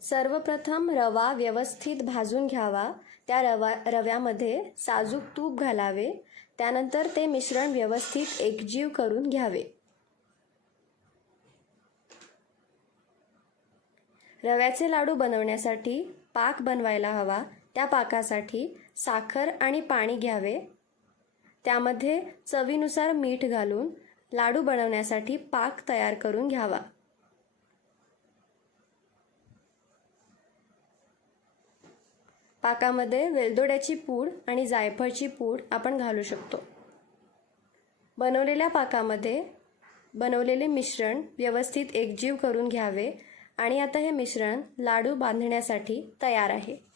सर्वप्रथम रवा व्यवस्थित भाजून घ्यावा. त्या रव्यामध्ये साजूक तूप घालावे. त्यानंतर ते मिश्रण व्यवस्थित एकजीव करून घ्यावे. रव्याचे लाडू बनवण्यासाठी पाक बनवायला हवा. त्या पाकासाठी साखर आणि पाणी घ्यावे. त्यामध्ये चवीनुसार मीठ घालून लाडू बनवण्यासाठी पाक तयार करून घ्यावा. पाकामध्ये वेलदोड्याची पूड आणि जायफळची पूड आपण घालू शकतो. बनवलेल्या पाकामध्ये बनवलेले मिश्रण व्यवस्थित एकजीव करून घ्यावे आणि आता हे मिश्रण लाडू बांधण्यासाठी तयार आहे.